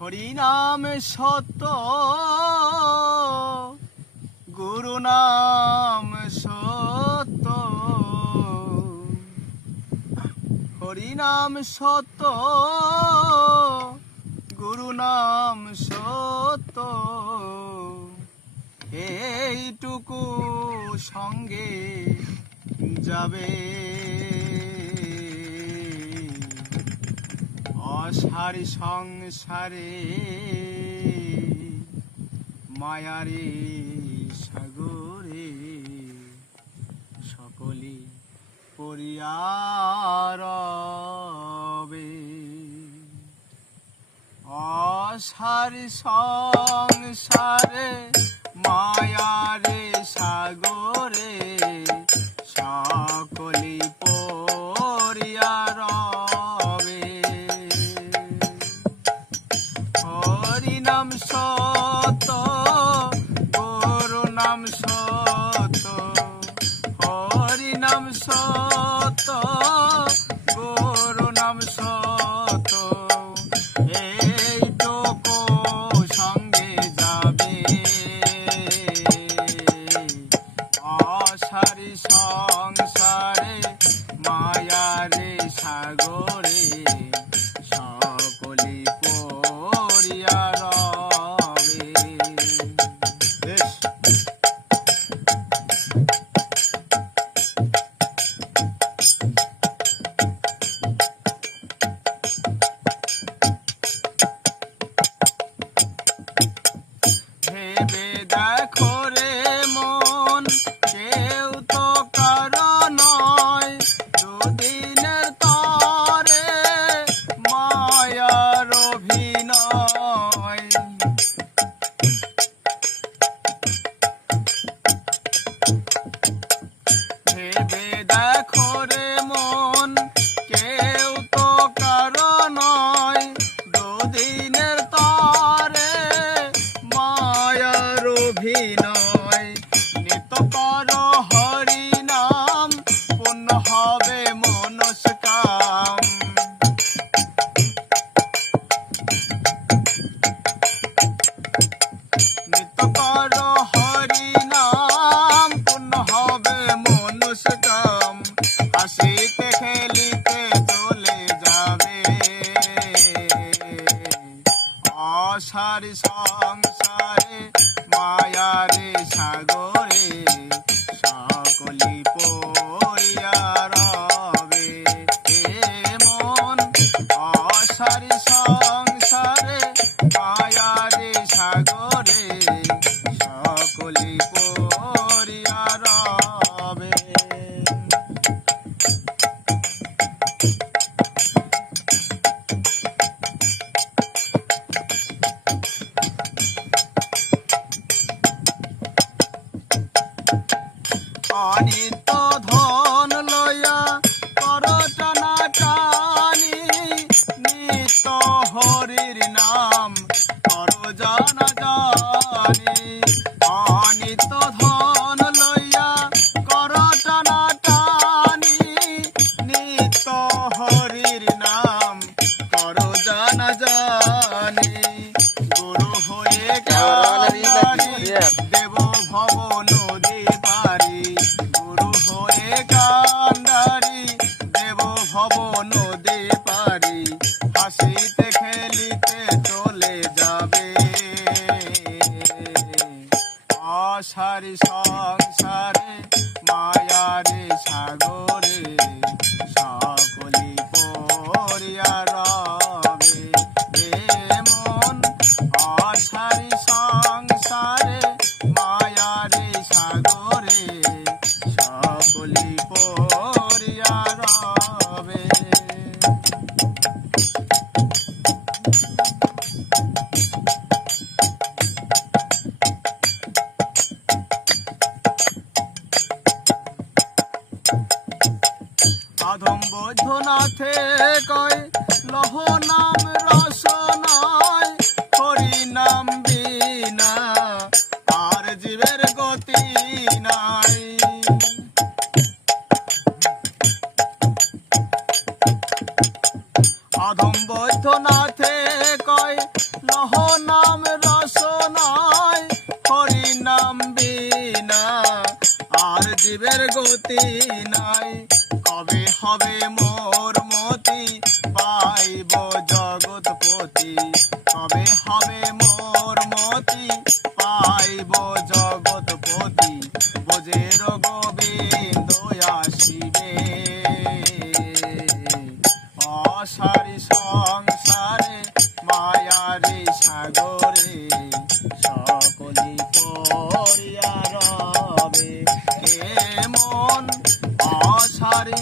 হরিনাম সত্য, গুরু নাম সত্য। হরিনাম সত্য, গুরু নাম সত্য। এইটুকু সঙ্গে যাবে, অসারি সংসারে মায়ারে সাগরে সকলে পড়িয়া রবে। অসারি সংসারে মায়ারে সাগরে সকলে পড়িয়া রবে। হরিনাম সত্য, গুরু নাম সত্য। হরিনাম সত্য, গুরু নাম সত্য। এইটুকু সঙ্গে যাবে, অসারি সংসারে মায়ারে সাগরে সকলে পড়িয়া রবে। ভেবে দেখো রে মন, কেউ তো কারো নয়, দুদিনের তরে মায়ার অভিনয়। ভেবে দেখো রে মন, কেউ তো কারো নয়, দুদিনের তরে মায়ার অভিনয়। নিত কর হরি নাম, পূর্ণ হবে মনস্কাম। নিত কর হরি নাম, পূর্ণ হবে মনস্কাম। হাসিতে খেলিতে চলে যাবে, অসারি সংসারে মায়ারে সাগরে সকলি পড়িয়া রবে। মন অসারি সংসারে মায়ারে সাগরে সকলি পড়িয়া রবে। অনিত্য ধন লয়া কর টানাটানি, নিত্য হরির নাম কর জানাজানি। অনিত্য ধন লয়া কর টানাটানি, নিত্য হরির নাম কর জানাজানি। গুরু হয়ে কান্দারি, দেব ভব নদী পারি। গুরু হয়ে কান্দারি, দেব ভব নদী পারি। হাসিতে খেলিতে চলে যাবে, অসারি সংসারে মায়ারে সাগরে সকলি পড়িয়া রবে। মন অসারি সংসারে মায়ারে সাগরে সকলি পড়িয়া রবে। সাধম বৈদ্যনাথে কয়, লহ নাম রস নয়, হরি নাম বিনা আর জীবের গতি নাই। সাধম বৈদ্যনাথে কয়, লহ নাম রসনায় হরি নাম বিনা আর জীবের গতি নাই। কবে হবে মোর মতি পাইব জগৎপতি, কবে হবে মোর মতি পাইব জগৎপতি, বোঝের গোবিন্দ আসিবে। অসারি সংসারে মায়ারি সাগরে সকলি করিয়া রবে, এমন অসারি